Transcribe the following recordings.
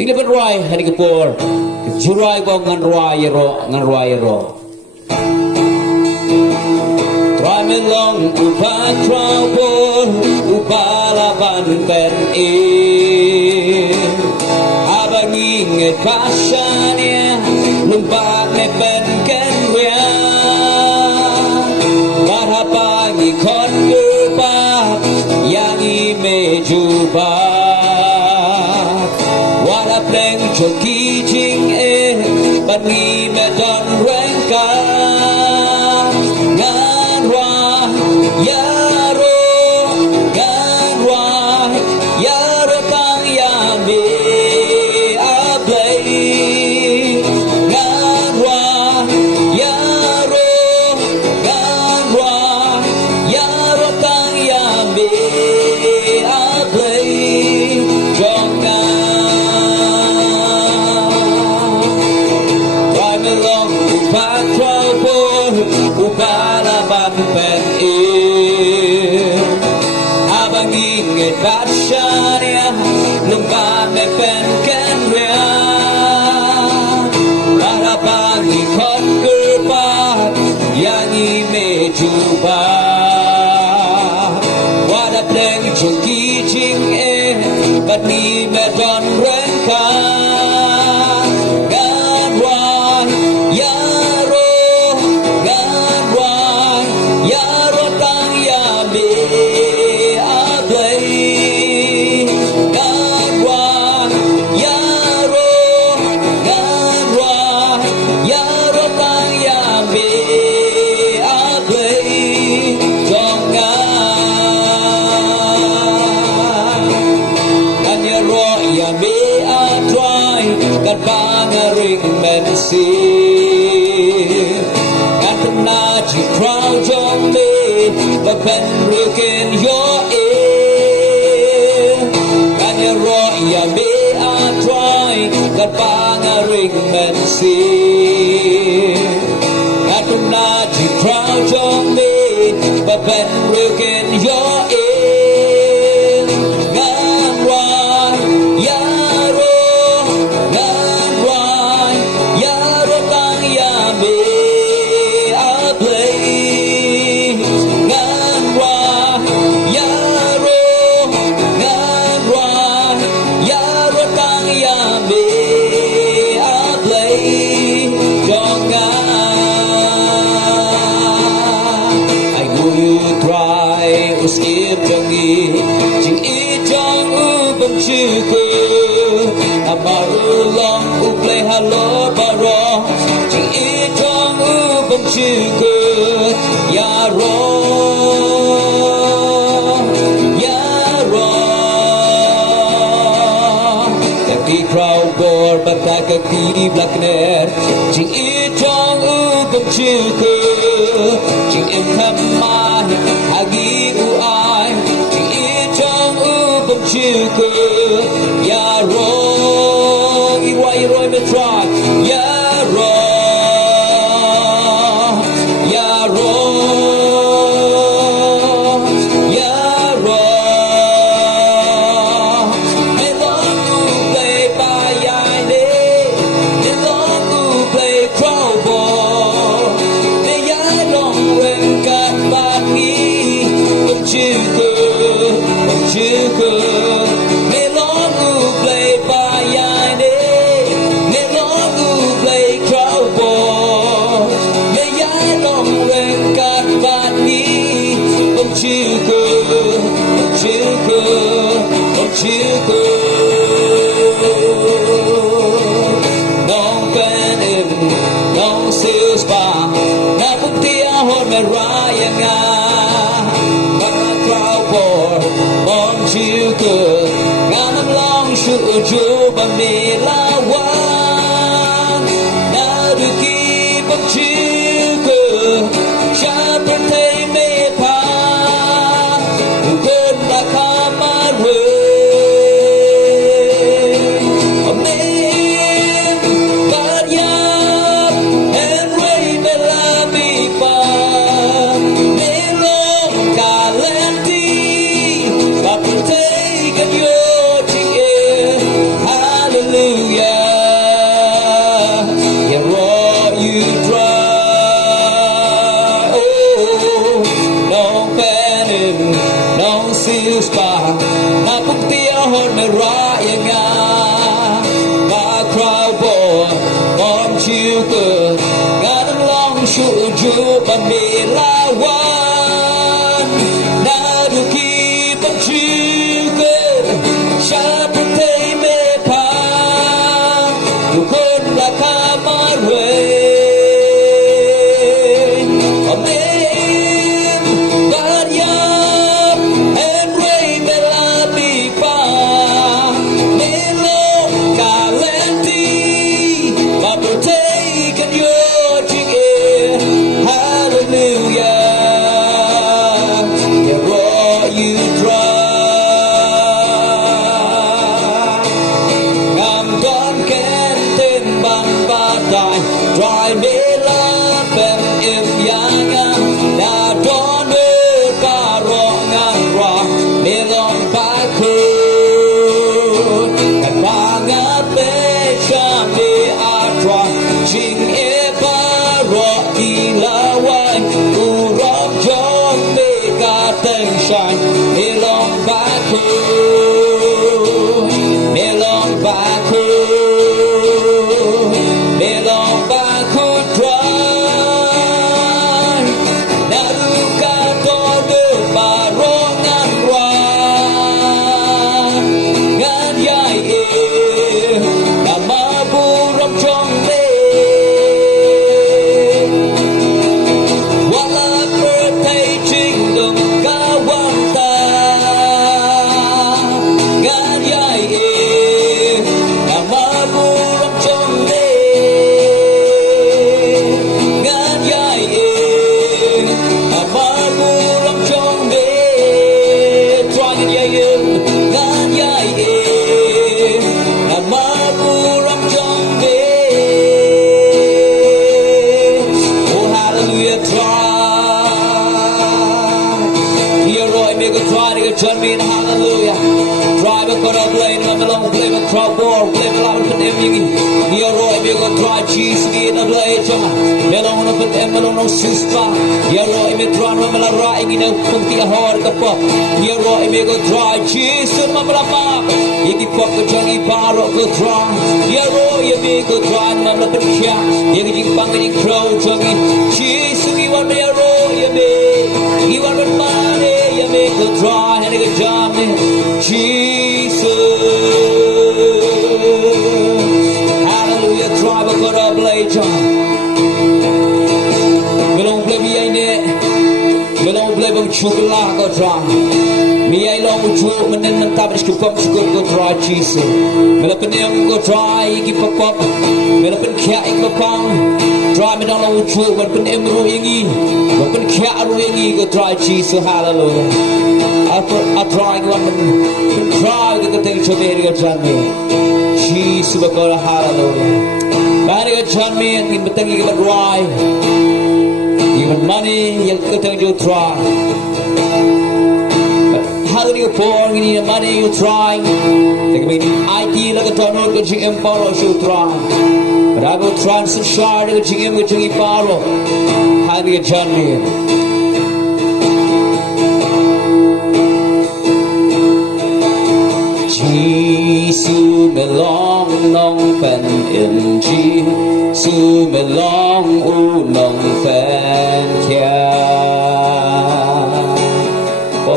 tinggal berruai hari kepur jurai bong ngan ruai ro try me long upa trouble upa laban pen abang inget pasyanya lumpak ne pen ken ria barhapagi kon gerbak yang ime jubah Pleng choki jing ban ngi me don ren ka ngan wa ya ro tang ya me a play ngan wa ya ro tang ya me a play pen abang inget basyanya lumpak me pen ken ria barhapang ikot gerbak yang ime jubah wadah pleng choki jing bat ni me don rengka Bangaring mensi kan pernah di crowd jong me baben rukin yo kan ya ro ya me a try kan bangaring mensi kan pernah di crowd jong me baben rukin yo Jing ijang ubam chuku Amaru long uple halo baro Jing ijang ubam chuku Yaro Kaki krau bor batak kaki blakner Jing ijang ubam chuku Jing imkamah hagi uai Chuku ya ro iwai roi metrak ya ro melong play bayai ne melong play crowbar ne ya long wen kat bagi chuku Chuku nong pen nong sis pa na putia hon me raya nga para crowbar on chuku nganam long shu ju bang me lawang na du ki bang chuku sha pertai me pa kun la kamaru Me hidup melawan naduki berjuga seperti mereka dukun kamar Amen Baryam and Ray Melabipa Melo Kalenti Mabutekan your jing Hallelujah You're all you try I'm gone can't bang badai Dry me love and if young Na donne barongan ra Melon bakut And bangat becham de atra Jing e barok ilawan Urok jong de kateng shan Melon bakut Melon bakut Melon bakut dry Naruka donne barongan ra Ngan yai e Nama buram jong le Wala pertai jingdung kawang ta Ngan yai e Nama buram jong le Ngan yai e Nama buram jong le Try ngan yai e Ngan yai e Nama buram jong le Oh hallelujah try Here Roy make a try to get John me in hallelujah Try me got a blame I'm alone play me crowd war play me loud put him yingi Here Roy make a try Jesus me in a blade John me alone no put him alone no suspa Here Roy me try me la rai ngi no punti a hor ka pop Here Roy make a try Jesus me la ma Yingi pop ko jangi paro ko try Here Roy make a try me la put kya Yingi jing pang jing crow jangi Jesus me want me Roy me You are with money, you make a try and a good job, Jesus. Hallelujah, try but got a blade, John. We don't play me ain't it. We don't play with chocolate, go try. Me I long with you, and then the top is to pump to go try, Jesus. Me up in them, go try, you keep up. Me up in cat, you keep up. Try me down with you, but in them, royingy. But in cat, royingy, go try, Jesus. Hallelujah. I try one, try to get things to me, to get me. Jesus, but go hallelujah. Man, you get me, and you think you get right. Even money, you'll get to try. How do you pour in your money you try? Think me IT like a tunnel to GM borrow you try. But I will try some shard to GM with GM borrow. How do you join me? Jesus belong long pen in Jesus belong long pen kia.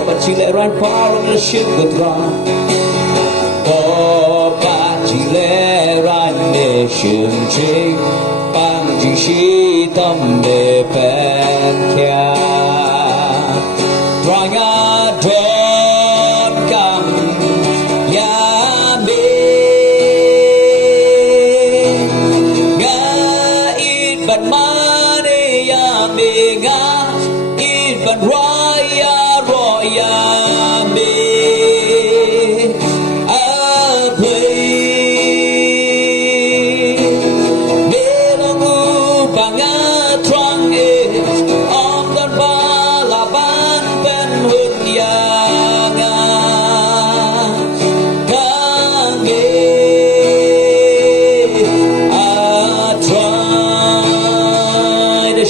But she let run far on the ship the drum. Oh, but she let run nation ching. Bang ji shi tam de pen kia. Drang a dot kam ya me. Ga it but money ya me ga it but raya.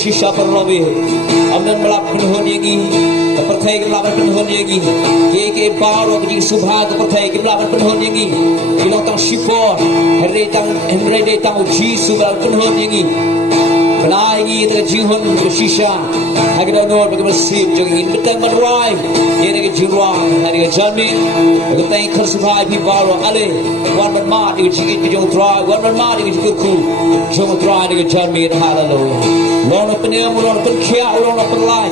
Shisha perlobi, amdan melap penhun yangi, pertai kelap penhun yangi, ke baro ke subha ke pertai kelap penhun yangi, ilong tang shipor, hari tang uji subha penhun yangi, Penai kita jihun bersisa. Hari kita nol bagi bersih jengin betul meruai. Ini kita jiruang hari kita jamin. Kita tanya kersubai pibaru ale. Wan bermat kita jingit bijong try. Wan bermat kita jikuku. Jong try kita jamin hallelujah. Lorna penem, lorna penkia, lorna penlai.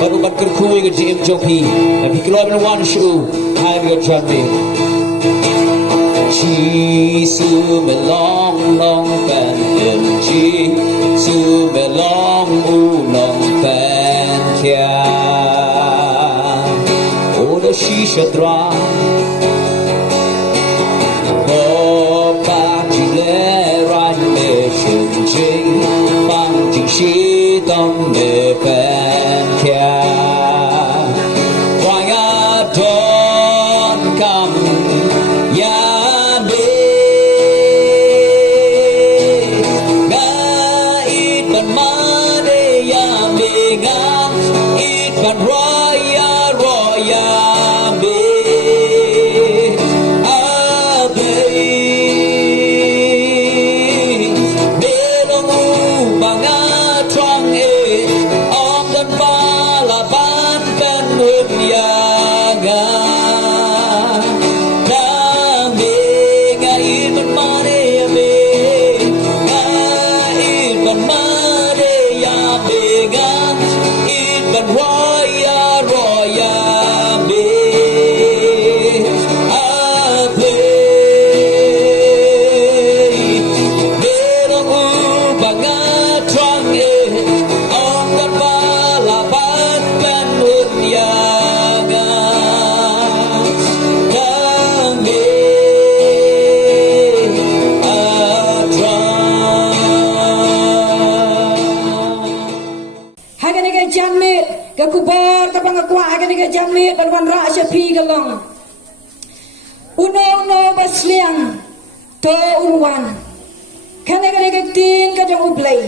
Baru berkerku kita jim jongpi. Tapi kalau ada one show hari kita jamin. Chi su me long long ban em chi su me long u long ban kia o do shi shadra o pa ji le ran me shin jing bang jing shi dong me ban kia wang a don come ya jamit balwan ra syapi galong uno basliang to unwan kana kana tin ka jong ublay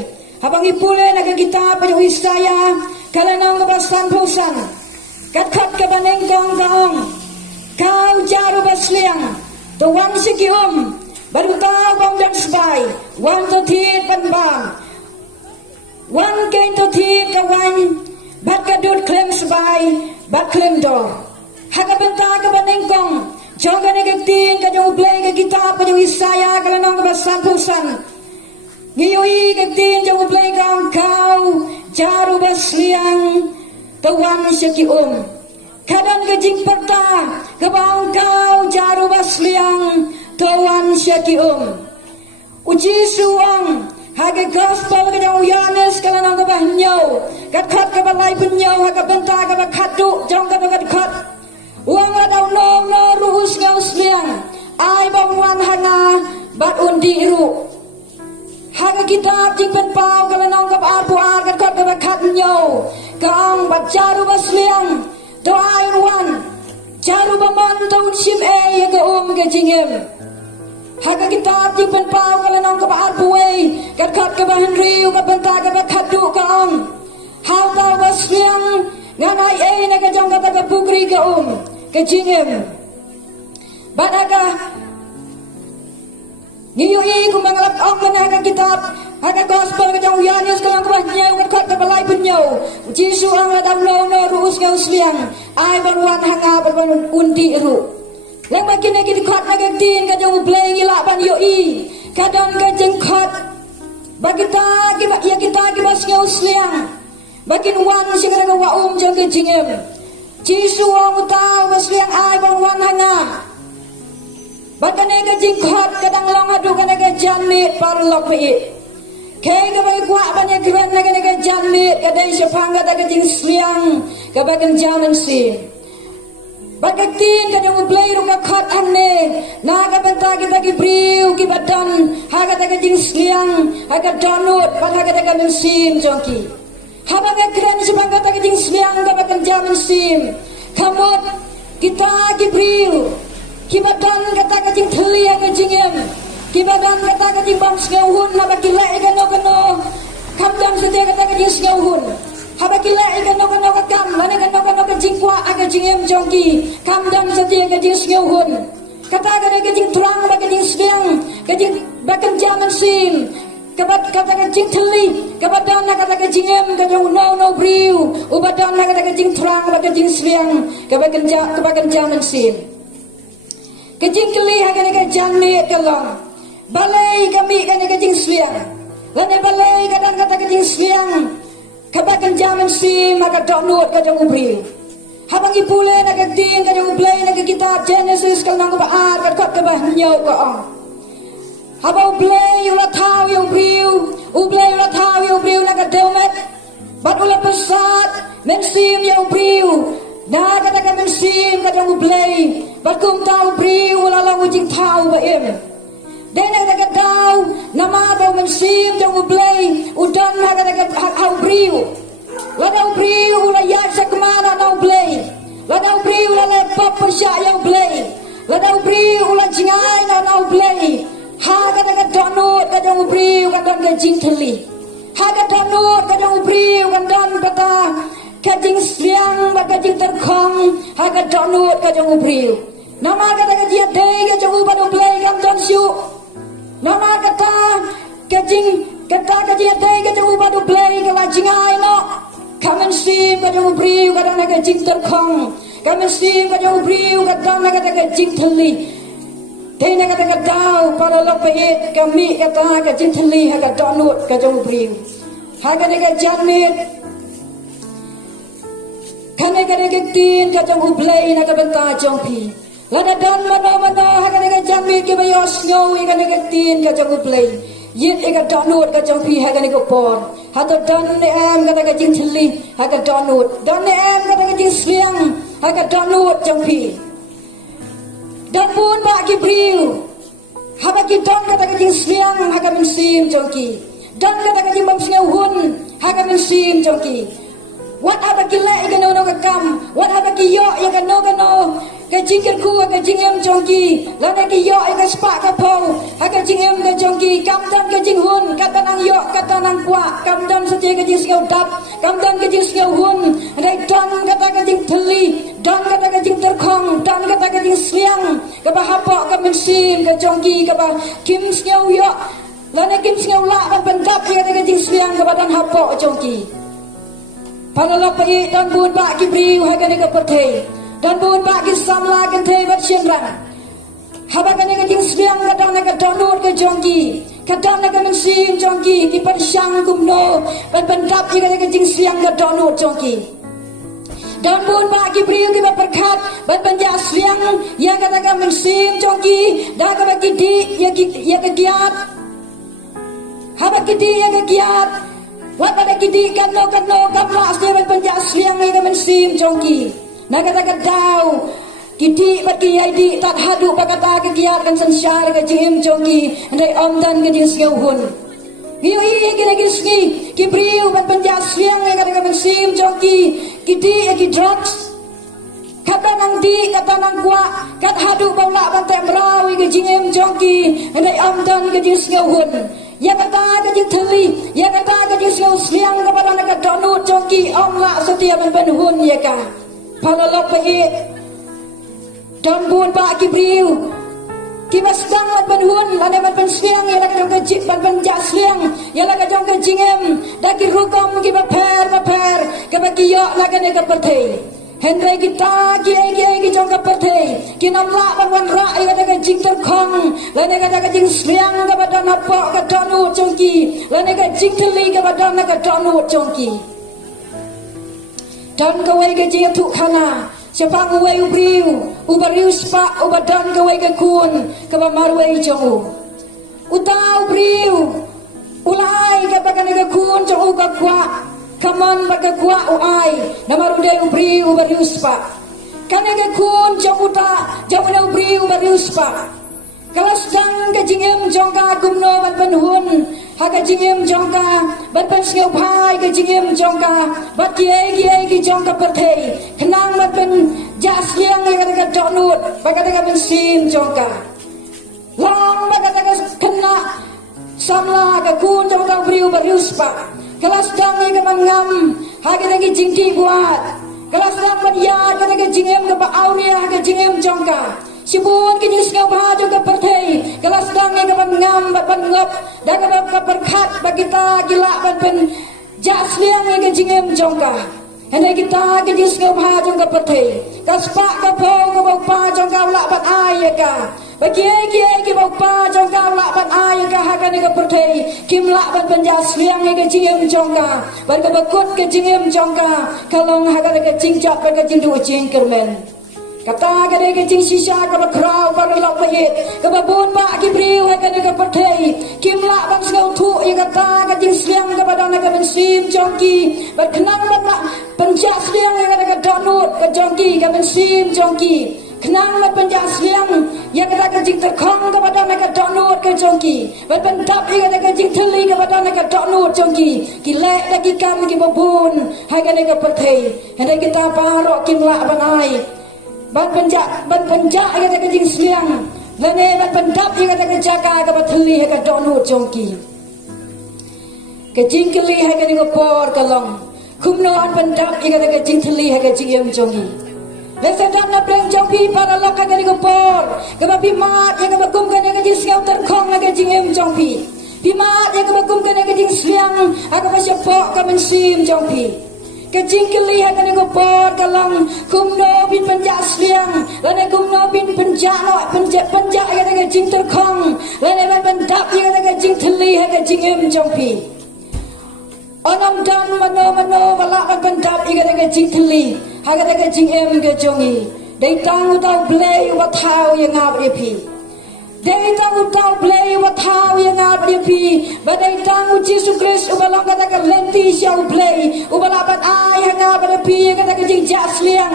habang ipule naga kita pa jong Isaya kala nang basan pusan kat ka baneng gong gaong kau jaru basliang to wan sikium baru tau bang dan sbai wan to tit pan bang wan kain to tit ka wan bat kadut klem sbai bat klem do haga benta ka banengkong jonga ne tin ka jong play ka kita pa jong Isaya kala nang basan pusan ngiyoi ka tin jong play ka kau jaru basliang kawan syakium kadan ka jing perta ka bang kau jaru basliang kawan syakium uji suang haga gospel ka jong Yohanes kala nang ka bahnyo kat khat ka balai punyo haga benta ka bakhatu jong ka khat uang adau no ruhus ngaus liang ai bawang hanga bat undi iru haga kitab jing pen pau kala nong ka ar pu ar kat ka bakhat nyo kaang bat jaru basliang to ai wan jaru baman taun sim e ga ka jingem haga kitab jing pen pau kala nong ka ar pu e kat ka bahan riu ka benta ka bakhat du kaang hau ta basliang nganai e na ka jong ka pugri ka kejingem banaga ngiyui ku mangalap ong menaga kitab aga gospel ka jong Yohanes ka lang bahnya ka ka balai punyo Jisu ang ladang no ruus ka usliang ai banwan hanga ban undi ru lang makin ki khot na ka tin ka jong play ila ban yoi kadang ka jeng khot bagita ki bas ka usliang bakin wan sing nga wa jong kejingem Jisu ang utaw masliang ay bang wan hanga baka nega jingkot kadang long hadu ka nega janmit parlok piit kaya ka bagi kwa banyak kiran nega janmit kadang syapang ka taga jing sliang ka bagan jaman sin baka tin kadang ublay ru ka khot anne naga banta kita kibriw kibadan haga taga jing sliang haga donut haga taga mensim jongki habang ekran sebang kata kejing sliang ka bakan jaman sim kamot kita kibriu kibadan kata kejing telia kejingem kibadan kata kejing bang segauhun haba kilai kano kamdan setia kata kejing segauhun haba kilai kano kakam mana kano kejing kwa kejingem jongki kamdan setia kejing segauhun kata kejing terang kejing sliang kejing bakan jaman sim kabat kata ke jing teli kabat dan kata ke jing em ke jong no briu ubat dan kata ke jing terang ke jing sliang kabat kenja mensim ke jing keli haga ke janmi kelong balai kami kan ke jing sliang lane balai kadang kata ke jing sliang kabat kenja mensim maka donut ke jong briu habang ipule na ke ding ke jong play na ke kitab Genesis kalau nang baar ke kot ke bah nyau ko ong habang play ula thau yung briu ublay ula thau yung briu na ka delmet bat ula pesat mensim yung briu na kata ka mensim ka jong ublay bat kum tau briu ula lang ujing thau ba im den na ka daw nama daw mensim jong ublay udan na kata ka hau briu la daw briu ula yak sa kemana na ublay la daw briu ula lepap persya yung ublay la daw briu ula jingay na ublay ha kata donut ka jong briu ka don ka jing theli ha ka donut ka jong briu ka don kata ka jing sliang ba ka jing terkhong ha ka donut ka jong briu nama kata ka dia dei ka jong ba play ka don siu nama kata ka dia dei ka jong ba play ka la jingai no kamen sim ka jong briu ka don ka jing terkhong kamen sim ka jong briu ka don ka jing theli Tena kata daw para lopait kami kata ka jinteli ha ka donut ka jong briu ha ka janmit kane ka tin ka jong ublay na ka benta jong pi lada don mano ha ka janmit ke bayos ngowi ka tin ka jong ublay yit ka donut ka jong pi ha ka por ha to don ne am ka jinteli ha ka donut don ne am ka jing sliang ha ka donut jong pi dan pun bagi briu haba ki don kata ka jing sliang haga mensim jongki don kata ka jing bam singa hun haga mensim jongki wat haba ki la ka no ka kam wat haba ki yo ya ka no ka jing ku ka jing em jongki lana ki yo ka spa ka pau haga jing em ka jongki kam don ka jing hun kata nang yo kata nang kwa kam don saje ka jing singa dap kam don ka jing singa hun dai don kata ka jing theli don kata ka jing terkhong don kata ka jing sliang ka ba hapok ka mensim ka jongki ka ba kim singa yo lana kim singa la ban pendap ka ka jing sliang ka ba don hapok jongki panala pai don bun ba ki briu ha ka ka pathe don bun ba ki samla kan the bat shinran haba ka ka jing sliang ka don ka donut ka jongki ka don ka mensim jongki ki pan syang kumno ban pendap ka ka jing sliang ka donut jongki dan pun bagi briu ki berkat ban panja sliang ya kata ka mensim jongki da ka bagi di ya ka giat haba ki di ya ka giat wat pada ki di kan no kam las ban panja sliang ya ka mensim jongki na kata ka daw ki di bat ki ai di tat hadu ba kata ka giat kan sansar ka jim jongki andai om dan ka jing hun Iyo kira gisni ki briu ban panja sliang ya kata ka mensim jongki kiti ki drugs kata nang di kata nang kwa kat hadu baula ban temrawi ke jingem jongki andai amdan ke jing hun ya kata ke jing theli ya kata ke jing sliang ka pada ka donut jongki omla setia ban hun ya ka palala pai dan bun ba ki briu ki basdang ban hun lane ban sliang ya ka jong ke ban panja sliang ya ka jong ke jingem da ki rukom ki ba per ke bagi yo la ka ne ka pathe hendai kita ki jong ka pathe ki nam la ban wan ra ya ka jing ter khong la ne ka jing sliang ka ba dan apa ka donu jongki la ne ka jing theli ka ba dan ka donu jongki dan ka wei ka jing tu khana siapa ngwei ubriu ubariu spa ubadan ka wei ka kun ka ba marwei jongu utau briu ulai ka ba ka ne ka kun jongu ka kwa kaman baga kwa uai namarude ubri ubariuspa kanega kun jamuta jamuna ubri ubariuspa kalas dang ka jingem jongka gumno ban hun ha ka jingem jongka ban sngeu phai ka jingem jongka bat kiai ki jongka pathe khnang ban jas yang ka donut baga ka bensin jongka long baga ka kena samla ka kun jamuta ubri ubariuspa kelas dang ke mangam hage lagi jingki buat kelas dang media ke jingem ke aulia ke jingem jongka Sibun ke jing ngau ba jong ka perthei kelas dang ke ban ngam ban ngop dak ka berkat bagi ta gila ban pen jas liang ke jing em jong ka hene kita ke jing ngau ba jong ka perthei ka spa ka po ka bau pa jong ka la ban ai ka bagi ke bau pa jong ka la ban ai ka ha ka ne ka perthei kim la ban pen jas liang ke jing em jong ka ban ka bakut ke jing em jong ka kalong ha ka ke jing jap ka jing du jing kermen kata kadai ke jing sisa ka ba krau ba ri lok ba hit ka ba bun ba ki briu hai ka ne ka pathei kim la bang sngau thu ye kata ka jing sliang ka ba dan ka ben sim jongki ba khnang ba na panja sliang ye ka donut ka jongki ka ben sim jongki khnang ba panja sliang ye ka jing terkhong ka ba dan ka donut ka jongki ba ben dap ye ka jing thli ka ba dan ka donut jongki ki le da ki kam ki ba bun hai ka ne ka pathei hande kita pa ro kim la ban ai ban penjak ia kata jing sliang lane ban pendap ia kata jaga ka bathli ka donu jongki ke jing kili ha ka ngopor kalong kumno an pendap ia kata jing thli ha ka jing em jongki lesen dan na breng jongki para lok ka ngopor ka ba pimat ia ka kum ka ka jing siau terkhong ka jing em jongki pimat ia ka kum ka jing sliang ka ba sepok ka mensim jongki kecing keli ha kan ngopor kalang kumno bin penjak sliang lane kumno bin penjak no penjak ya ka jing terkhong lane ban pendap ya ka jing thli ha ka jing em jongpi onam dan mano bala ban pendap ya ka jing thli ha ka jing em ka jongi dei tang utau blei wa thau ya ngap ri pi dei tang utau blei wa thau ya ngap ri pi ba dei tang u Jesus Christ ubalang kata ka lenti siau blei ubala ban ai ha ngap ri pi ka jing jas liang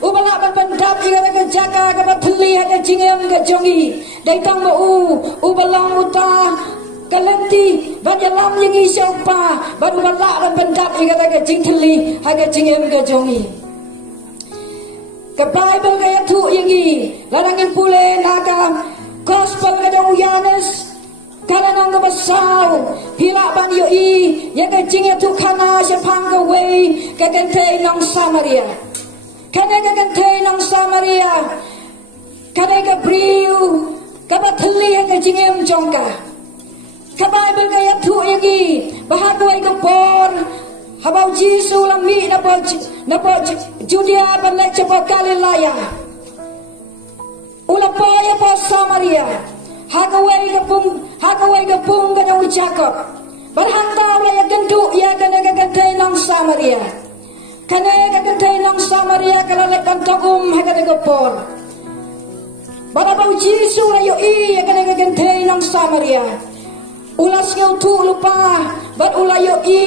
ubala ban pendap ya ka jaga ka ba thli ha ka jing em ka jongi dei tang mo ubalang uta kalenti ban yalam yang siau pa ban ubala ban pendap ya ka jing thli ha ka jing em ka jongi ka Bible ka thu yangi larang yang pule naga gospel ka jong Yanes kana nang ka basau pila ban yo I ya ka jing ya tu kana se phang ka wei ka kan thei nong Samaria kana ka kan thei nong Samaria kana ka briu ka ba thli ka jing em jong ka Bible ka ya thu yangi bahag wei ka por habau Jisu lami na po Judea ban le cepo Galilea ula po ya po Samaria hagawai ka pung ka jong Jacob barhantau ya gendu ya kana ka thei nong Samaria kana ka thei nong Samaria kala le kan togum ha ka por barabau Jisu la yo I ya kana ka thei nong Samaria ulas ngau tu lupa bat ula yo I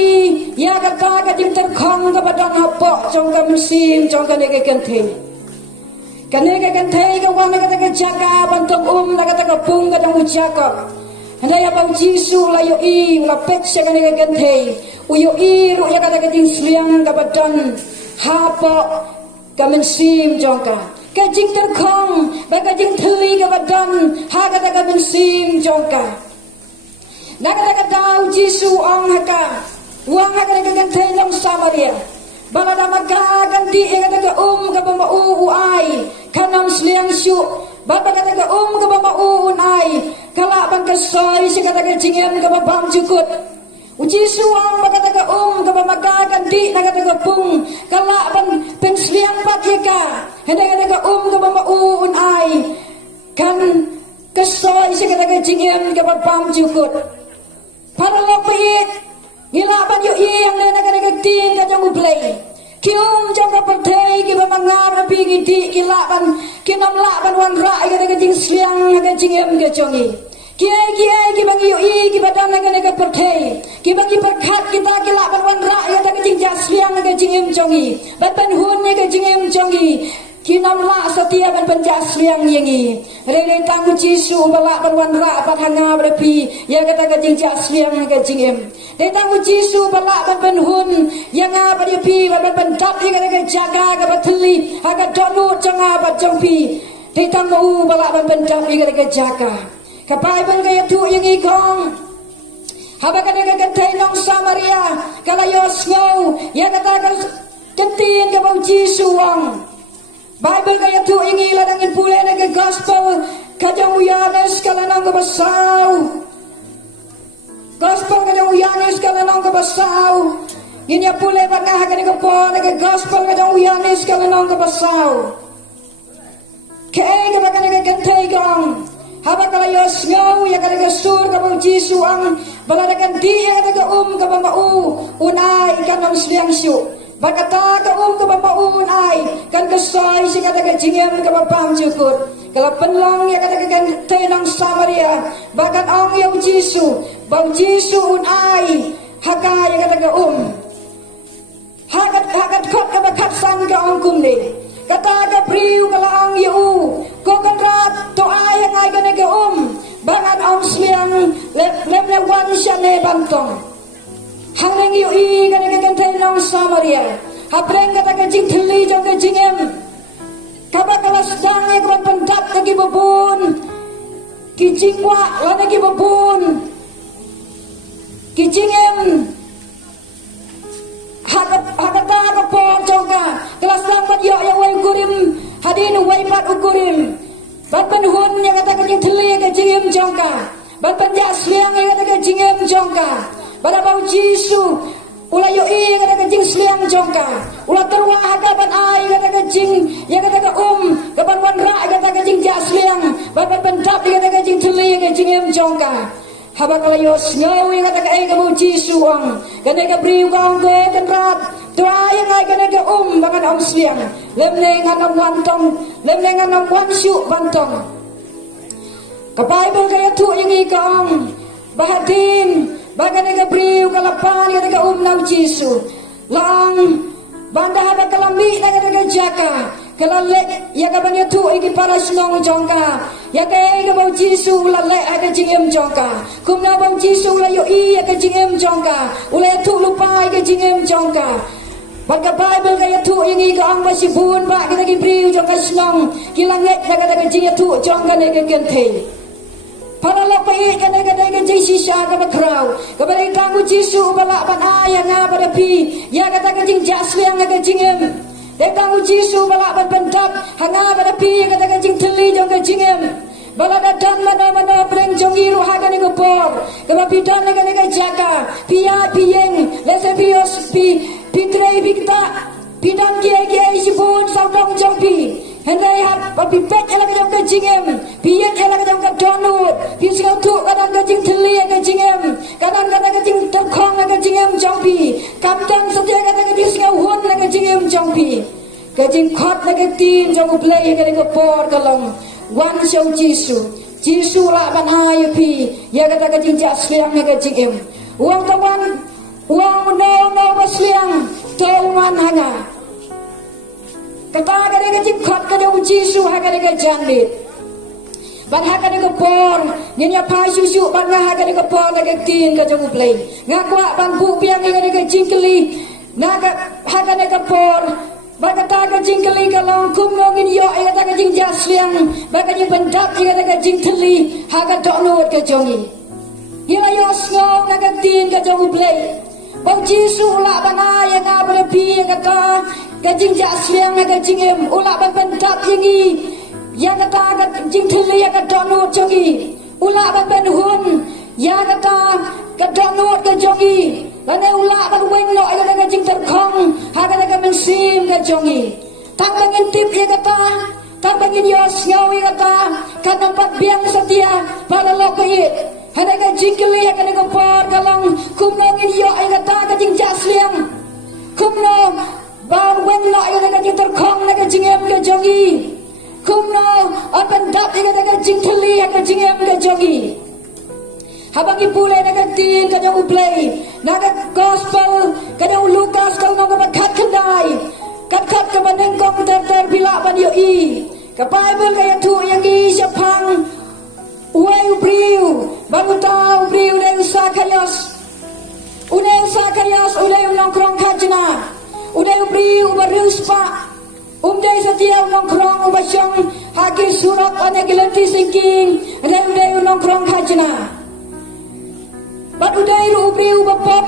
ya kata ka jing terkhong ka badan hapok jong ka mesin jong ka ne ka thei kana ka thei ka wan ka ka jaga bantong la ka ka pung ka jong Jacob handa ya bau Jisu la yo I la pek se ka ne ka thei u yo I ru ya ka jing sliang ka badan hapok ka mesin jong ka jing terkhong ba ka jing thli ka badan ha ka mesin jong ka Naga dau Jisu ang haka uang haka kan thei nong Samaria balada maga ganti ka ka bama ai kanam sliang syu baba ka ka bama ai kala bang ka soi se ka jing em ka bam jukut Jisu ang ba ka ka bama ga ganti naga ka pung kala bang pen sliang pat ka henda ka ka bama ai kan ka soi se ka jing em ka bam jukut para lok pait ngila ban yo I yang na ka tin ka jong play kium jong ka pathei ki ba mangar pi ki ti ila ban kinam la ban wan ra ka jing sliang ka jing em ka jongi kiai ki bang yo I ki ba dan ka pathei ki bang ki perkhat kita ki la ban wan ra ka jing jas sliang ka jing em jongi ban hun ka jing em jongi kinam la setia ban penjas liang yengi rele tang Jisu bala ban wan ra pat hanga berpi ya kata ka jing jas liang ka jing em de tang Jisu bala ban hun yang apa dia pi ban dap ka jaga ka bathli aga donu janga bat jongpi de tang bala ban dap ka jaga ka Bible ka tu yengi kong haba ka thei nong Samaria kala yos ngau ya kata ka kentin ka bau Jisu wang Bible kaya tu ingi ladangin pule na ke gospel kajang uyanes kalanang kabasau. Gospel kajang uyanes kalanang kabasau. Inya pule bangah kani kapo na ke gospel kajang uyanes kalanang kabasau. Kaya ka baka nagagantay kong habang kalayos ngaw ya ka nagasur kabang Jisu ang baladagan di ya ka kabang mau unay kanong siyang siyo. Bakata ka kabang mau unay kan kasoy siya ka nagajingam kabang jukut. Kalapan lang ya ka nagagantay ng Samaria bakat ang yaw Jisu bang Jisu unay haka ya ka hakat kot kabakatsan ka ang kumni. Kata ka priu kalaang yu ko kadrat to ay ang ay ganega bangan ang siyang lemne wan siya ne bantong hangeng yu I ganega gantay ng Samaria hapreng kata ka jing thili jong ka jingem kabakalas dang ay kwan pandat ka gibabun ki jingwa wana gibabun ki jingem Hakata ka po jongka kelas lang bat yo yang way kurim hadin way pat ukurim bat penhun yang kata ka jing thili ka jingem jongka bat penjas liang yang kata ka jingem jongka bat abau Jisu ula yo I kata ka jing sliang jongka ula terwa hakaban ai kata ka jing yang kata ka kapan wan ra kata ka jing jas liang bat pendap kata ka jing thili ka jingem jongka habang kalayos ngawi nga taga-ay ka mo Jisu ang ganay ka briw ka ang kaya kanrat tuayang ay ganay ka bakan ang siyang lemneng anong wantong lemneng anong wansyu bantong kapaibang kaya tu yung ikaong bahatin bagan ka briw kalapan ka taga ng Jisu lang banda habang kalami na ka taga jaka kalalek ya ka bang tu iki para sinong jongka ya kay ka bang Jisu lalek aga jingem jongka kumna bang Jisu la yo I aga jingem jongka ule tu lupa aga jingem jongka baga Bible kaya tu ingi ka ang masibun ba kita gibriu jongka sinong kilangek naga naga jingem tu jongka naga gentay para lapay ka naga naga jisi siya ka makraw kabalik tango Jisu balak ban aya nga badapi ya kata ka jing jasliang aga jingem Datang Jisu balak berpentab hanga berapi kata kajing teli jong kajingem balak datang mana breng jong iru haga ni gopor kebapi dan naga jaga pia pieng lese bios pitrei bikta pidan gie sibun saudong jong pi hendai hat papi pek elak jong kajingem pieng elak jong kadonut pisau tu kadang kajing teli kajingem kadang kajing terkong kajingem jong pi kapten setia kata kajing singahun kajingem jong pi kajing khot tin jong uplay kajing por kalong wan show Jisu la ban hayu pi ya kata kajing jasliang kajing uang taman uang no basliang tauman hanga kata kajing khot kajing Jisu haga jandit ban haga por nyanya pa susu ban haga por tin kajing uplay ngakwa ban bu piang kajing keli naga haga por Baka taga jingkeli kalong kumngongin yo ay taga jing jasliang baka jing pendap ay taga jing teli haga doknot ka jongi hila yos ngong naga tin ka jong uplay bang Jisu ula bana yang abra pi kata ka jing jasliang naga jing ula ban pendap yangi yang kata ka jing teli ka doknot jongi ula ban penhun yang kata ka doknot ka jongi Lana ula ban weng no ay kata jing terkong haga naga mensim ka jongi tang bangin tip ya kata tang bangin yos ngawi kata kan nampak biang setia pada lokait hada ka jing keli ya kana par kalong kumnongin yo ay kata ka jing jasliang kumno ban weng no ay kata jing terkong naga jingem ka jongi kumno apan dap ya kata jing keli ya ka jingem ka jongi habang ipulay nagatin kanyang uplay nagat gospel kanyang Lukas kalau mga magkat kanday kat ka manengkong terbilaban yo I ka Bible kaya tu yang isapang uway ubriw baguta ubriw na usakayos ulay nongkrong kajna ulay ubriw ubarius pa umday sa tiyaw nongkrong ubasyong hagi surat anagilanti singking ulay nongkrong kajna But uday rubriu bapop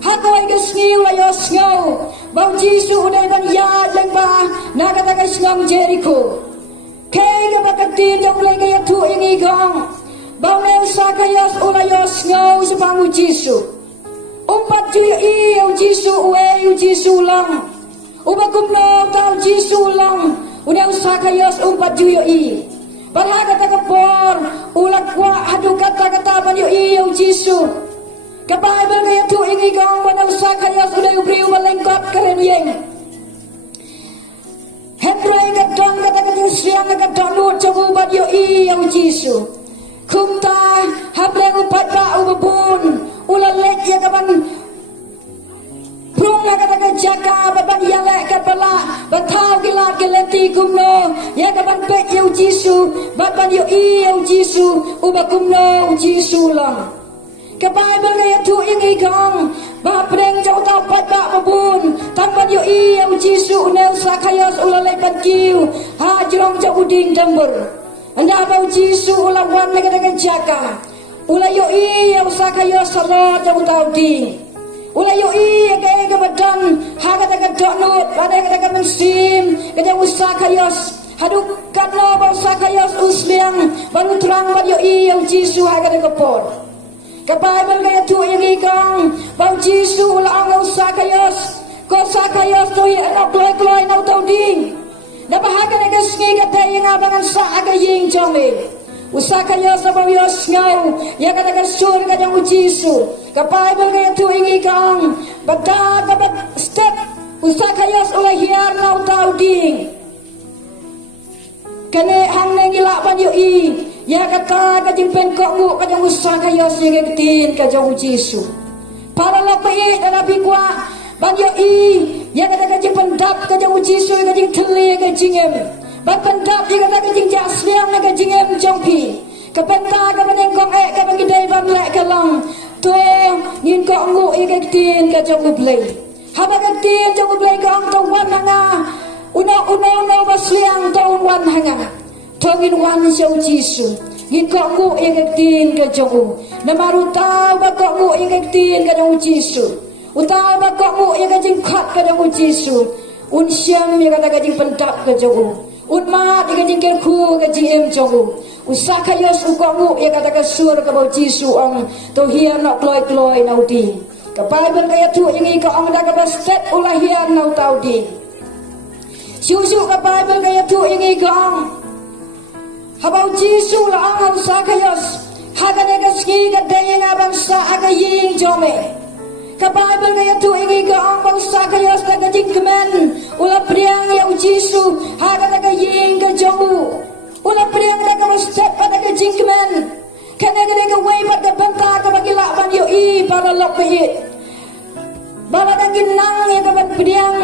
hakoy gasngiw layos ngaw bang Jisu uday ban ya lang ba nakataga silang Jericho. Kaya bakatin jong lay kaya tu ingi kang baunel sakayas ulayos ngaw sa pangu Jisu. Umpat juyo iyo Jisu uwe Jisu lang. Ubakumno tau Jisu lang. Udaw sakayas umpat juyo i. Barhaga tagapor ulakwa hadu kata-kata banyo iyo Jisu. Kabible kaya tu ingi kang banal sakayas uday ubri ubalengkap karen yeng. Henry kadang kata-kata siang kadang lut coba badio yang Jisu. Kumtai habreng upat ba ubabun ulalek ya kapan prung kata-kata jaka baban yalek kapala batau gilat geleti kumno ya kapan pek yang Jisu baban yo yang Jisu ubakumno Jisu lang. Kabible kaya tu ingi kang bapreng jauh tau pat ba babun tanpa yo yang Jisu nel sakayas ulalek bankiu ha jirong jauh ding dambur anda bau Jisu ulawan dengan jaka ulayo yang sakayas salat jauh tau ding ulayo kaya badan ha kata doknut pada kata mensim kaya sakayas haduk karena bau sakayas usliang baru terang bayo yang Jisu ha kata kepon. Kabible kaya tu ini kang bau Jisu ulang ngau sakayos ko sakayos tu anak kloy nau tau ding dapat hakan aga sngi kata yang abangan sa aga ying jome usakayos bau yos ngau ya kata sur kata Jisu. Kabible kaya tu ini kang bata dapat step usakayos ulah hiar nau tau ding kene hang neng ilak ban yo i ya kata kajing pengkok ngu kajang usah kaya segetin kajang Jisu. Para lapai dalapi kuat banyo i ya kata kajing pendap kajang Jisu kajing teli kajing em. Ban pendap ya kata kajing jasliang kajing em jongpi. Kepenta kapanengkong kapangidai ban lek kalang. Tueng ngin kok ngu ketin kajang ublay. Haba ketin jang ublay kang tawan hanga. Una basliang taun wan hanga. Tongin wan siyaw Jisu. Ngikok ngu ingektin ka jongu. Namaru tau bakok ngu ingektin ka jongu Jisu. Utau bakok ngu ingekjingkat ka jongu Jisu. Un siam ya kata kajing pentap ka jongu. Un mat ingekjing kerku ka jim jongu. Usaka yos ukok ngu ya kata kasur ka bau Jisu ang. To hian nak kloy nau di. Kabible kaya tu yang ikok ang da ka bastet ulah hian nau tau di. Susu kabible kaya tu yang ikok ang. Habau Jisu la ang sakayos haga nega ski ga dayeng abang sa aga ying jome. Kabible kaya tu ingi ga ang bang sakayos daga jingkemen ula priang ya Jisu haga daga ying ga jomu ula priang daga mustep pada ga jingkemen kana ga daga way pada banta ka bagila ban yo i para lokpe bala dagin nang ya ga ban priang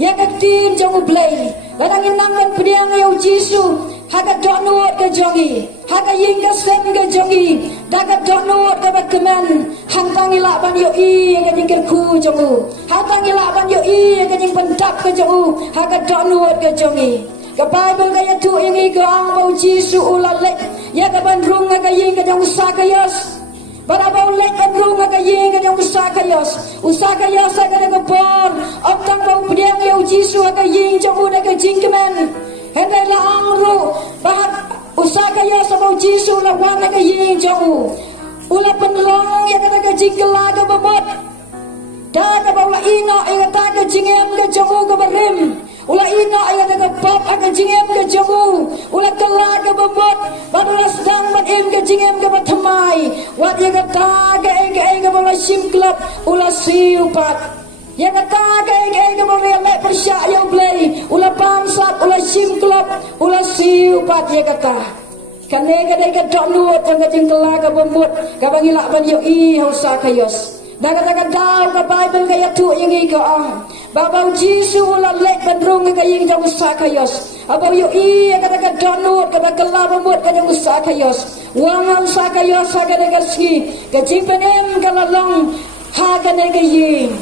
ya ga tin jomu blay ladangin nang ban priang ya Jisu haga donut ke jongi haga yingga sem ke jongi daga donut ke bakeman hantang ila ban yo i ke jingker ku jongu hantang ila ban yo i ke jing pendap ke jongu haga donut ke jongi. Kabible kaya tu ingi ke ang bau Jisu ulalek ya ke ban rung ke ying ke jong sakayos bara bau lek ban rung ke ying ke jong sakayos usakayos ke ke bor optang bau pediang yo Jisu ke ying jongu ke jingkeman. Hendak lang ru bahat usaka ya sabau Jisu la wana ka ying jongu ula penlong ya kata ka jingkela ka babot da ka bawa ino ya kata ka jingem ka jongu ka barim ula ino ya kata ka pop ka jingem ka jongu ula kela ka babot badula sedang batim ka jingem ka batamai wat ya kata ka bawa sim club ula siupat. Ya kata kaya boleh lek persyak yang play ulah pansat ulah sim club ulah siupat ya kata kane kadai ka donut yang kajing kela ka bembut ka bangilak ban yo i hausa kayos da kata ka daw ka Bible kaya tu yang i ka ang babau Jisu ulah lek bandrung ka ying jang usa kayos abau yo i kata ka donut ka bakala bembut ka jang usa kayos wang usa kayos ka ka ski ka jimpenem ka lalong ha ka ne ka ying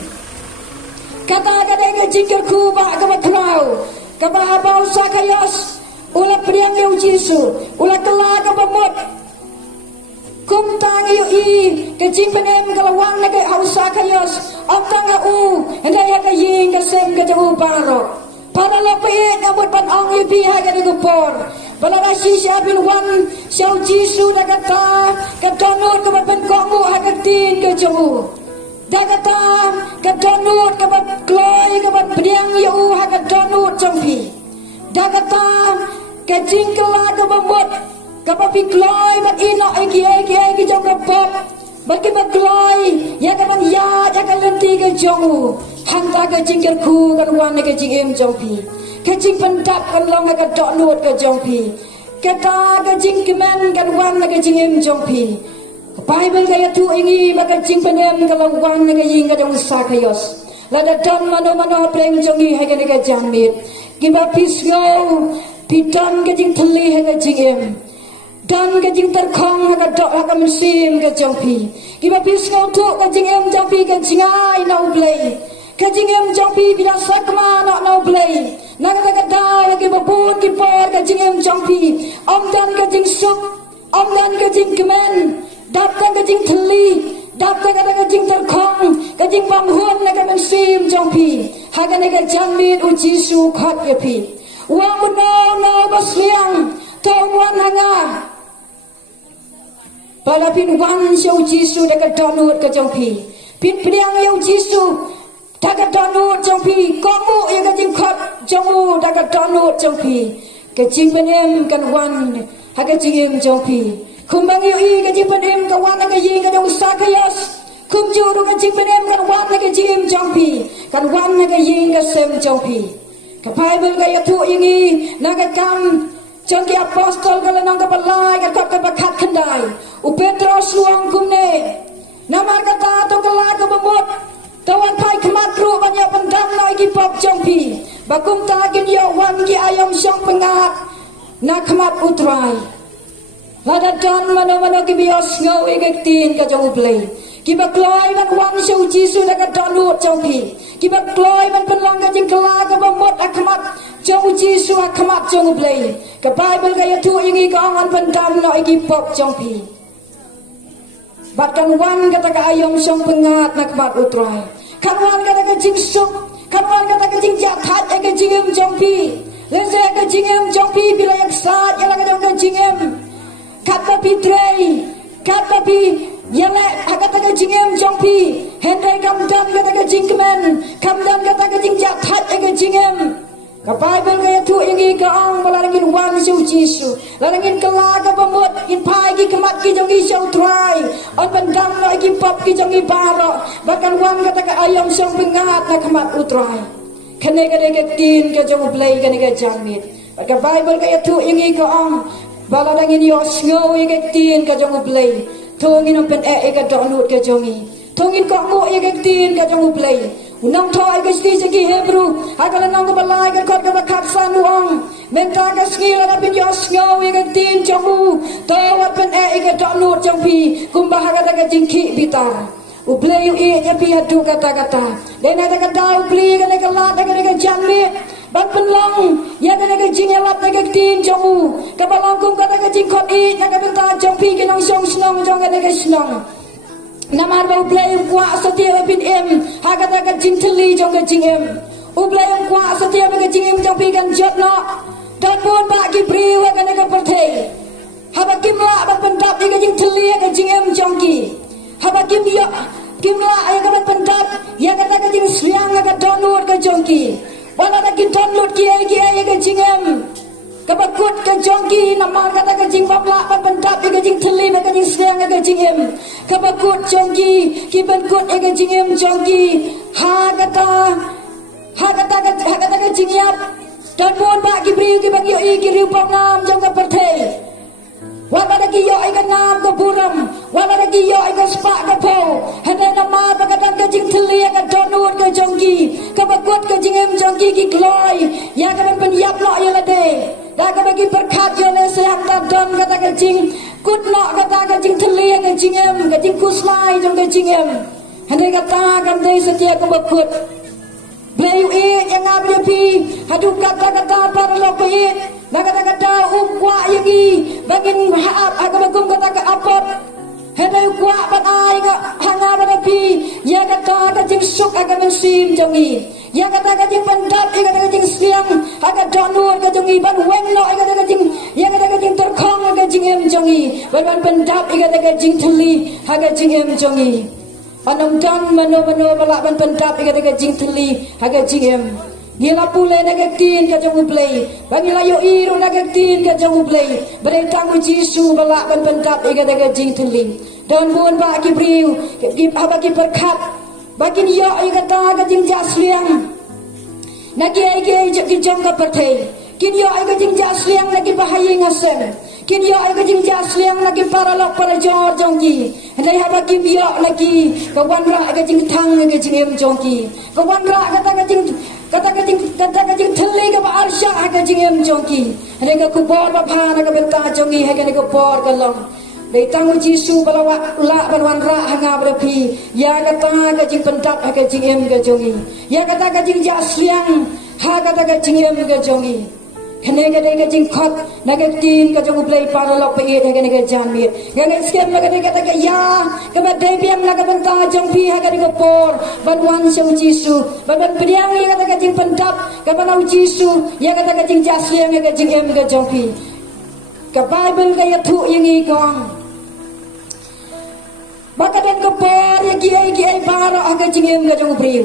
kata kadai ka jingker ku ba ka bakrau ka bahabau sakayos ula priang yo Jisu ula kela ka bamot kum tang yo i ka jimpenem ka lawang na ka hausa kayos optang ka u ndai ka ying ka sem ka jabu paro para lapit ngabot pan ang ipi haga ni gupor balala sisya bin wan siyaw jisu dagata kadonut kapan komu haga tin ke jomu dagata kadonut kapan kloy kapan bediang yu haga donut jongpi dagata kajingkela kabamot kapapi kloy bat ino egi jong kapot bagi bagloi ya kapan ya jaga lenti ke jongu hanta ke jingker ku kan wan ke jingem jongpi ke jing pendap kan long ke dok nut ke jongpi kata ke jing kemen kan wan ke jingem jongpi Bible kaya tu ingi baka jing penem kalau wan ke jing ke jong sakayos lada don mano preng jongi hai ke janmit kiba pisgo pidan ke jing thli hai ke jingem dan kajing terkong agak dok agak mesin kajing pi kiba pisau tu kajing em jampi kajing ai nau play kajing em jampi bila sakma nau play nak dah lagi babun kipar kajing em jampi om dan kajing suk om dan kajing kemen dap dan kajing theli dap dan kajing terkong kajing bamhun agak mesin jampi hagan agak jamit uji su khat pi wang no basliang tawwan hanga pada pin wan siau jisu dekat donut ke jongpi pin priang yau jisu dekat donut jongpi kamu yang kajing kot jongu dekat donut jongpi kajing penem kan wan kajing em jongpi kumbang yui kajing penem kan wan kajing kajong sakayos kumjuru kajing penem kan wan kajing em jongpi kan wan kajing kasem jongpi ke Bible kaya tu ini nagakam Jangki apostol kalau nang kapalai kat kapakat kendai. Petros luang kumne. Nama kata tu kelai kebemut. Tawan pai kemat kru banyak pendam nai ki pop jangpi. Bakum tagin ya wan ki ayam syang pengat. Nak kemat utrai. Lada dan mana ki bios ngau igektin ka jang ublei. Kiba kloi man wan syau jisu dekat dalut jangpi. Kiba kloi man penlang ka jing kelai kebemut akmat. Jong jisu akmat jong ublei. Ke Bible kaya tu ingi ka angan pendam na igi pop jongpi. Bahkan wan kata ka ayam syang pengat nak mat utrai. Kan wan kata ka jing suk, kan wan kata ka jing jathat ka jingem jongpi. Leze ka jingem jongpi bila yak sat yala ka jingem. Kat papi trei, kat papi yala kata ka jingem jongpi. Hendai kamdan kata ka jingkemen, kamdan kata ka jing jathat ka jingem. Ka Bible kaya tu ingi ka ang malarangin wan siu jisu larangin kala ka pamut in pai ki kemat ki jongi siu try on pendam la ki pop ki jongi baro bahkan wan kata ka ayam siang pengat na kemat utrai kene ka tin ka jong play kene ka jamit ka Bible kaya tu ingi ka ang balarangin yos ngo ka tin ka jong play tongin on pen ka donut ka jongi tongin ko mo ka tin ka jong play Unang toy kasi sa Hebrew, agala nang kabalay kan kot kabakap sa nuang. Menta ka skila na pinyos ngaw ikan tin jamu. Tawat pen ikan donut jampi, kumbahaga daga jingki bitar. Ublay yung niya pihadu kata-kata. Dena daga daw ublay ka nagalat daga jambi. Ban penlang, ya daga jingelat daga tin jamu. Kabalang kum ka daga jingkot nagabenta jampi kinang siyong sinong jong daga sinong. Namar ba ublay yung kwa sa tiya bin em hagat agad jing tali jong ka jing em ublay yung kwa sa tiya ka jing em jong pigan jot no dan pun ba ki priwa ka naga pertay haba kimla ba pendap ka jing tali ka jing em jong ki haba kimla ay ka pendap ya ka ka jing sriang ka download ka jong ki wala na ki download ki ay ka jing em kabakut ka jongki namar kata ka jing babla ban pendap ka jing teli ka jing sriang ka jing em kabakut jongki ki bankut ka jing em jongki ha kata ka jing yap dan pun ba ki bri ki bang yo ki riu pam nam jong ka perthei wala da ki yo ka nam ka buram wala da ki yo ka spa ka po hada namar ba ka ka jing teli ka donut ka jongki kabakut ka jing em jongki ki gloi ya ka ban yap lo ya la de Daga bagi berkat jole sehang tadon kata kecing kutno kata kecing teli kecing em kecing kuslai jong kecing em hendak kata kandai setia kebekut Blayu yang abdi pi hadu kata para lopi naga kata ukwa yangi bagin haap aga bagum kata apot hendak ukwa bat ai ga hanga pada pi ya kata kecing suk aga mensim jongi Ya kata kajing pendap, ya kata kajing siang, agak donur kajing iban wenglo, ya kata kajing terkong, kajing em jongi, ban pendap, ya kata kajing teli, agak kajing em jongi. Anong dan mano balak ban pendap, ya kata kajing teli, agak kajing em. Gila pule nagatin kajang ublay, bangila yo iru nagatin kajang ublay, berentang Jisu balak ban pendap, ya kata kajing teli. Dan buan bagi beriu, bagi berkat. Bakin yo ay kata kajing jasliang nagi ay jong ka pertay kin yo ay kajing jasliang nagi bahayi ngasem kin yo ay kajing jasliang nagi paralok para jor jongki ndai haba kim yo lagi kawan ra kajing thang kajing em jongki kawan ra kata kajing theli ka arsha kajing em jongki ndai ka kubor ba pha na ka benta jongi ha ka kubor ka long Dari tangu Jisu balawak la balwan ra hanga berapi. Ya kata kajing pendap ha kajing em gajongi. Ya kata kajing jasliang ha kata kajing em gajongi. Hene kata kajing khot nagatin kajong ublay para lok pait ha kene gajan mit. Gangai skem kata ya kaba debiam la kabenta jongpi ha kene gopor balwan sang Jisu. Balwan priang ya kata kajing pendap kabalau Jisu ya kata kajing jasliang ha kajing em gajongpi. Ka Bible kaya tu yang ikong. Bakadan kepor yang kiai bara aga jingem ga jong ubriu.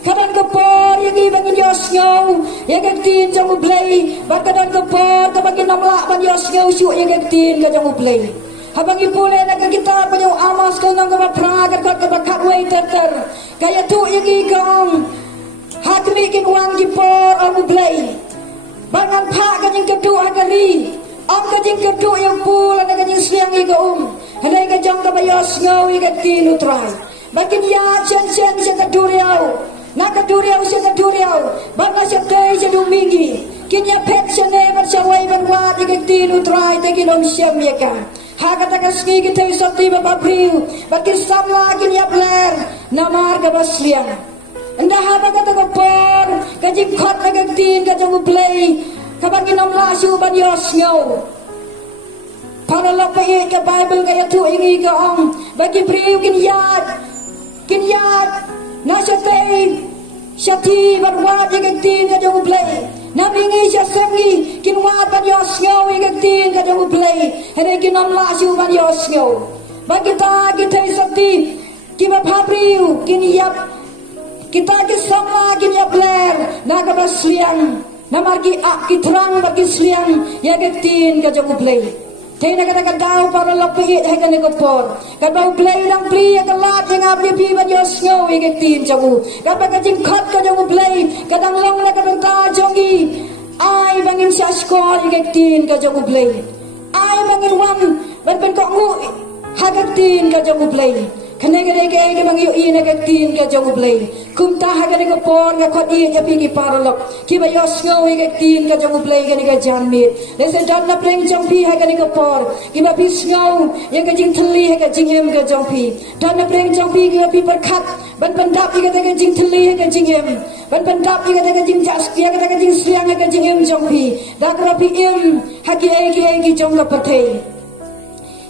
Kadan kepor yang bangin yosnyo yang gaktin jong ublay. Bakadan kepor ka bangin namla ban yosnyo su yang gaktin ga jong ublay. Habang ipule na kita panyaw amas ka nang mapra ka bakat way ter. Kaya tu yang ikong hakmi kin wan kipor ang ublay. Bangan pa kanyang kedu agari. Ang kajing kedu yang pula na kajing siang ika Hadai kajang kabayos ngaw ikatin utray. Bakin ya siya kaduriaw. Na kaduriaw siya kaduriaw. Baka siya tay siya dumingi. Kinya pet siya never siya way banwat ikatin utray. Teginom siya miyaka. Hakatakas ngigi tayo sa tiba pabriw. Bakin samla kinya bler. Namar kabasliang. Anda haba katagapor. Kajing kot nagagtin kajang ublay. Kabagin ang laso banyos ngaw. Para lapay ka Bible kaya tu ingi ka ang bagi priu kinyat nasa tay syati barwad igagtin ka jang ublay namingi siya sengi kinwad banyos ngaw igagtin ka jang ublay hene kinamla siya banyos ngaw bagi ta kitay sati kimapapriu kinyap kita kisamla kinyap ler nagabasliang namargi kitrang bagi sliang yagagtin ka jang ublay Tena kata daw para lapit hay kani kopor. Kadau play lang pri ang lat yang abri pi ba Dios ngo igtin jagu. Kapag kajing khat ka jagu play kadang long na kadang ta jongi. Ay bangin sa skor igtin ka jagu play. Ay bangin wan ban ko ngu hagagtin ka jagu play. Kanegere ke bang yu ina gagtin ka jagu play. Kumta hagare kopor nga khot i japi ki paralok. Ki ba Dios ngo igtin ka jagu play kani ka janmit. Lesen dan na pleng jampi hagare kopor. Ki ba bis ngo yang kajing theli ha kajing em ka jampi. Dan na pleng jampi ki pi berkat ban pendap ki ka kajing theli ha kajing em. Ban pendap ki ka kajing jas ki ka kajing siang ha kajing em jampi. Da ka pi em hagi egi jong ka pathe.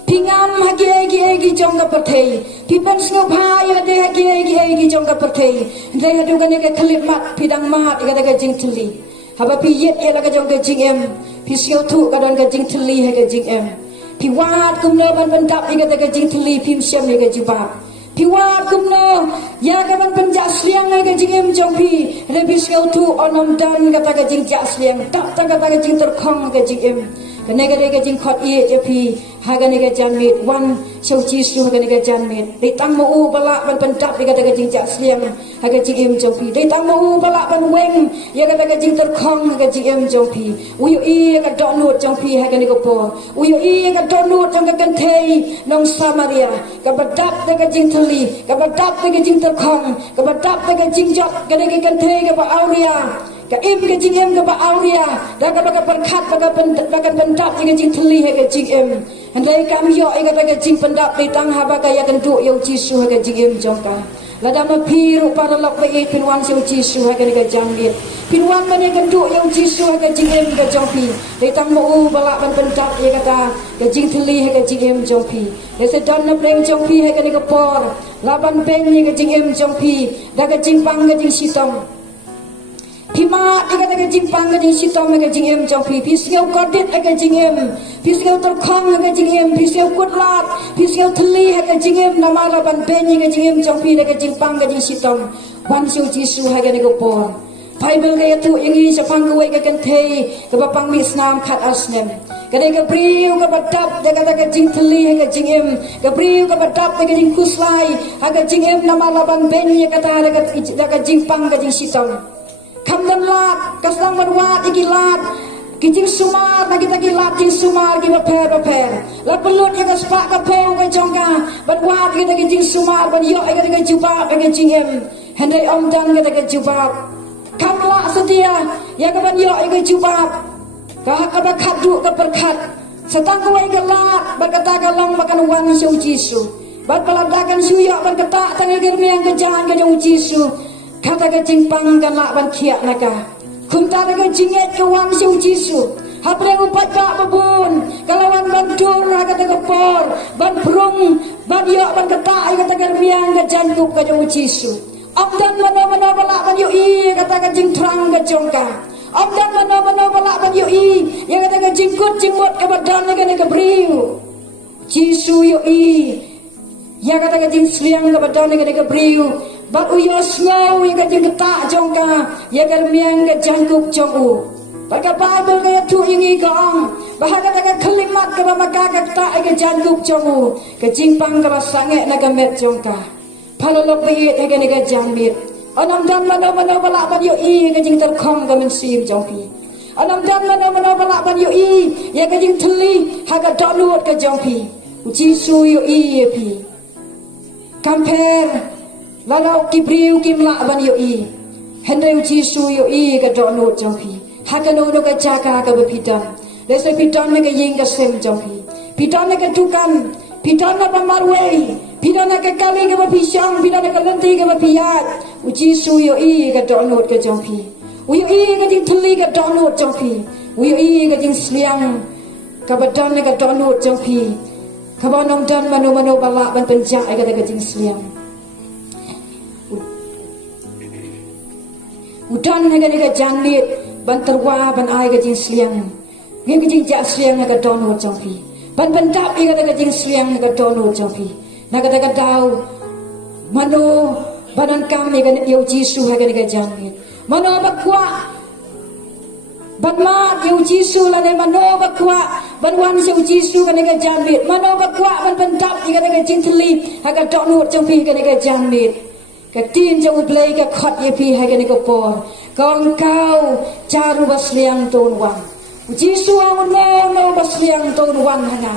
Pingam hagi jong ka pathe. Pipan sngo bhai ade hagi jong ka pathe. Dai hadu kan ka khlip mat pidang mat ka kajing theli. Haba pi yet ela ka jong kajing em. Pi sio thu ka don kajing theli ha kajing em. Pi wat kumno ban pendap ka kajing theli pim siam ka jibab. Pi wat kumno ya ka ban penjasliang ka kajing em jong pi. Re pi sio thu onom dan ka kajing jasliang. Tak ka kajing terkhong kajing em. Kanegare kajing khot ie japi hagane ka janmit wan chau chi su hagane ka janmit dei tang mo u bala ban pendap ka kajing jasliang haga jing em jongpi dei tang mo u bala ban weng ya ka kajing terkhong haga jing em jongpi uyu i ka donut jongpi hagane ka po uyu i ka donut jong ka kantei nong Samaria ka badap ka kajing theli ka badap ka kajing terkhong ka badap ka kajing jot ka kantei ka ba auria ka im ka jing em ka ba auria da ka berkat ka pendap ka jing theli ka jing em andai kam yo ka jing pendap di tang haba ka ya kan du yo Jisu ka jing em jong ka lada ma piru para lok ba e pinwan si Jisu ka ka jang dia pinwan ma ne kan du yo Jisu ka jing em ka jong pi di tang mo u bala ban pendap ya kata ka jing theli ka jing em jong pi le se don na pleng jong pi ka por laban peng ka jing em jong pi da ka jing pang ka jing sitong Pima ikat aga jing pang aga jing sitom aga jing em jong pi pisgau kodit aga jing em pisgau terkong aga jing em pisgau kutlat pisgau teli aga jing em namala ban benyi aga jing em jong pi aga jing pang aga jing sitom wan siu jisu aga nego por Bible ga tu ingi sa pangguway ka kantay ka bapang misnam khat asnem kadai ka priu ka badap daga daga jing teli aga jing em ka priu ka badap daga jing kuslai aga jing em namala ban benyi kata daga jing pang aga jing sitom Kamdan lat, kasang berwat ikilat, kijing sumar, na kita kilat jing sumar, kita per. La pelut ya kaspak kapau ke jongga, berwat kita kijing sumar, beryok kita ke jubab, kita jing em, hendai om dan kita ke jubab. Kamla setia, ya ke beryok ke jubab, kah kaba kadu ke berkat, setang kuai ke lat, berkata galang makan wan siu jisu, berpeladakan suyok berkata tangan germiang ke jalan ke jong jisu. Kata ke jingpang kan lak ban kiak naka kunta ke jinget ke wan siu jisu habre upat bak babun kalawan ban dur kata ke por ban brung ban yok ban ketak kata ke miang ke jantuk ke jong jisu amdan mano balak ban yo i kata ke jing terang ke jongka amdan mano balak ban yo i ya kata ke jingkut jingmut ke badan ke briu jisu yo i ya kata ke jing sliang ke badan ke briu Bat uyos ngau yang kajing ketak jongka ya garmiang ke jangkuk jongu. Pakai Bible kaya tu ingi kaang. Bahaga taka kelimat ke bamaka ke ketak ke jangkuk jongu. Ke jingpang ke basange na gamet jongka. Palolok biit ya gani ke jamit. Anam dan mano balak ban yo i ke jing terkong ke mensim jongpi. Anam dan mano balak ban yo i ya ke jing teli haga download ke jongpi. Uji su yo i ye pi. Kamper Lalau kibriu kimla ban yo i hendai jisu yo i ka dono jongpi hakano no ka jaka ka bepidan lese pidan me ka ying ka sem jongpi pidan me ka tukan pidan na pamarwei pidan na ka kali ka bepisang pidan na ka lenti ka bepiyat jisu yo i ka dono ka jongpi yo i ka jing teli ka dono jongpi yo i ka jing sliang ka badan ka dono jongpi ka banong dan mano balak ban penjak ka jing sliang Udan naga janlit ban terwa ban ai ga jing sliang ngi ga jing ja sliang naga dono jongpi ban dap i ga jing sliang naga dono jongpi naga dau mano banan kam ni ga yo jisu ha ga janlit mano bakwa ban ma yo jisu la ne mano bakwa ban wan yo jisu ga janlit mano bakwa ban dap i ga jing teli ha ga dono jongpi ga janlit Katin jauh belai ke khot ye pi hai ke por kau caru basliang ton wan Jisu angun no basliang ton wan hana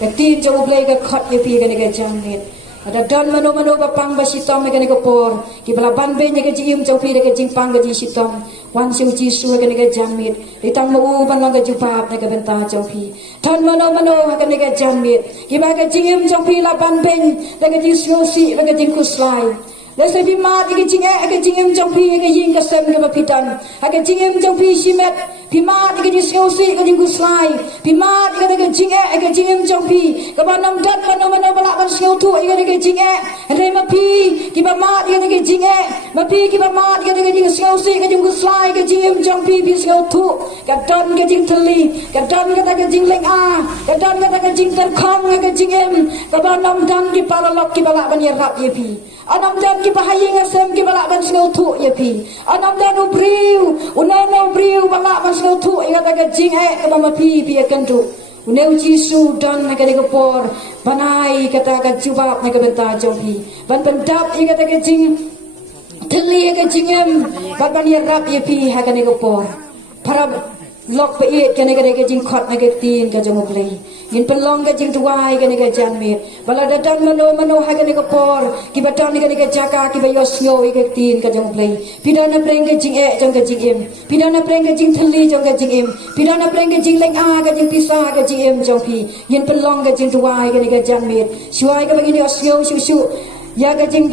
katin jauh belai ke khot ye pi ke janit ada dan mano bapang basitom ke por ki bala ban be ke jim jauh pi ke jingpang ke sitom wan siu jisu ke janit ditang mau ban lang ke jupap ke benta jauh pi dan mano ke janit ki ba ke jim jauh pi la ban ben ke jisu si ke jingkuslai Lesa pimat ke jingem jong pi ke ying ke sem ke bapitan. Ke jingem jong pi simet pimat ke jiskosi ke jingkuslai. Pimat ke jingem jong pi ke banam dat mano balak ban skau tu ke jinge. Re mapi ki bamat ke jinge. Mapi ki bamat ke jiskosi ke jingkuslai ke jingem jong pi skau tu. Ke don ke jing teli, ke don ke jing leng a, ke don ke jing terkong ke jingem. Ke banam dan ki paralok ki balak ban yerap ye pi. Anam dan ki bahayang asam ki balak ban sengau tu ye pi. Anam dan ubriu, unono briu balak ban sengau tu ingat aga jing ke mama pi akan tu. Uneu jisu dan aga de por banai kata aga jubab aga benta jompi. Ban pendap ingat aga jing teli aga jingem ban ye rap ye pi aga de por. Para lok pe it ke nega jing khot nega tin ke jong play ngin pelong ke jing tuai ke nega janmit bala dadan mano ha ke nega por ki badan nega jaka ki bayos yo ke tin ke jong play pidana preng ke jing jong ke jing em pidana preng ke jing theli jong ke jing em pidana preng ke jing leng a ke jing pisa ke jing em jong pi ngin pelong ke jing tuai ke nega janmit suai ke bagi os yo su ya ke jing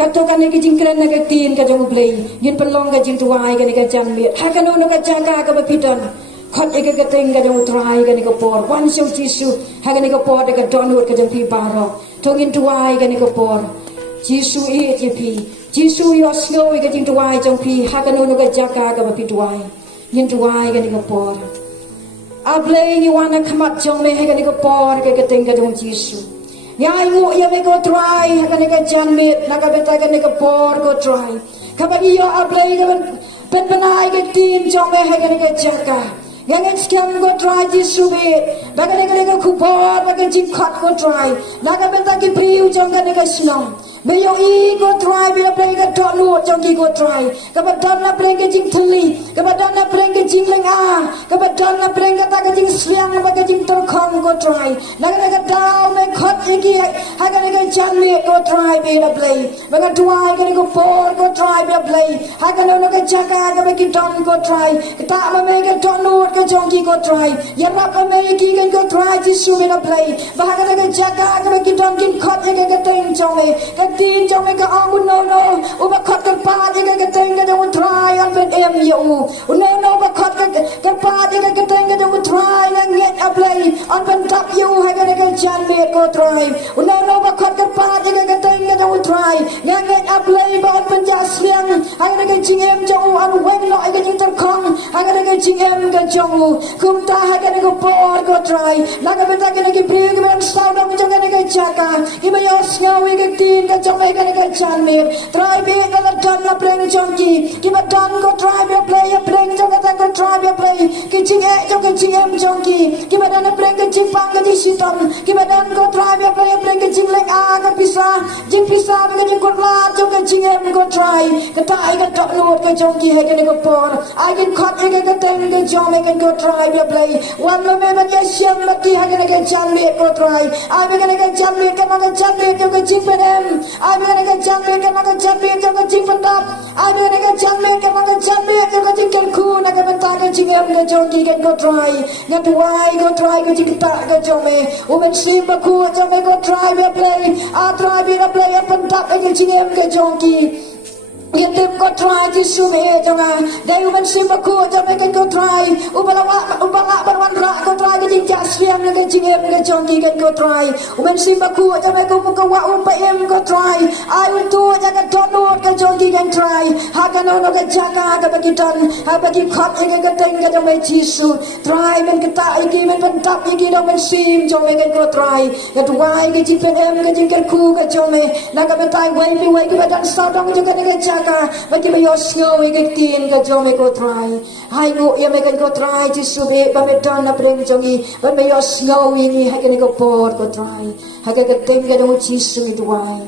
Kato kan ke jing kran ke tin ke jong play yin pelong ke jing tuai ke janmit ha kan no ke jaka ke bapidan khot ke teng ke jong trai ke por wan siu jisu ha ke por ke donut ke jong pi baro tongin tuai ke por jisu e je pi Jisu yo snow ga jing tuai jong pi hakano no ga jaka ga pi tuai yin tuai ga ni ga por ablay ni wana kamat jong le ga ni ga por ga teng ga dong Jisu ya ngu ya me go try ga ni ga jan me na ga beta ga ni ga por go try ka ba yo ablay ga ben benai ga tin jong le ga ni ga jaka yang sekian go try Jisu be baga ni ga kupor baga jing khat go try na ga beta ki priu jong ga ni ga sinong Mayo I go try bila play ga dot lu jong ki go try kabat dan la play ga jing thli kabat dan la play ga jing leng a kabat dan la play ga ta ga jing sliang ba ga jing tor khom go try la ga down me khot ki ha ga jan me go try bila play ba ga tuai ga go por go try bila play ha ga no ga jaka ga ba ki don go try ta ma me ga dot lu ga jong ki go try ya rap me ki ga go try Jisu bila play ba ga jaka ga ba ki don kin khot ga teng jong me tin trong cái ông no mà khát cái pa thì cái tên cái đâu try ăn bên em nhiều no mà khát cái pa thì cái tên cái đâu try là nghe up play ăn bên top you hay cái chan mẹ go try no mà khát cái pa thì cái tên cái đâu try nghe up play và ăn bên giá siang hay cái chinh em trong ăn quen loại cái những tân không hay cái chinh em cái trong không ta hay cái por go try là cái bên ta cái bria cái bên sau đó trong cái chaka cái bây giờ snow cái tin cái trong cái chan me try be cái dan la play trong ki mà dan go try be play trong cái go try be play cái ching e trong cái ching em trong ki mà dan play cái ching pang cái sitam mà dan go try be play cái ching leng a cái pisa cái ching kon la trong cái ching em go try cái tai cái dot load cái trong ki hay cái go por I can cut cái tên cái trong cái go try be play one lo me cái siam mà ki hay cái chan me go try I be cái chan me cái chan me trong cái ching pen em I be cái chan me cái chan me trong cái ching pen tap I be cái chan me cái chan me trong cái ching ken khu na cái pen ta cái ching em cái trong ki cái go try ngat why go try cái ching ta cái trong me umen sim ba khu trong cái go try be play a try be play pen tap cái ching em cái trong ki Yên tim có try Jisu me trong a dai umen sim ba khu trong cái go try ubala ban wan ra go try cái ching cha siam cái ching em cái trong ki cái go try umen sim ba khu trong cái go wa pa em go try ai tu ja cái don no cái trong ki cái try ha cái no cái jaka cái bagi don ha bagi khot cái tên cái trong cái Jisu try men cái ta cái men ban tap cái đâu men sim trong cái go try cái why cái ching em cái ching cái khu cái trong me na cái tai wai cái dan sao trong cái jaka bagi bayo snow cái tin cái trong cái go try hai ngụ em cái go try Jisu be ba me don na preng trong i ba bayo snow ini hai cái go por go try hai cái tên cái đâu Jisu itu why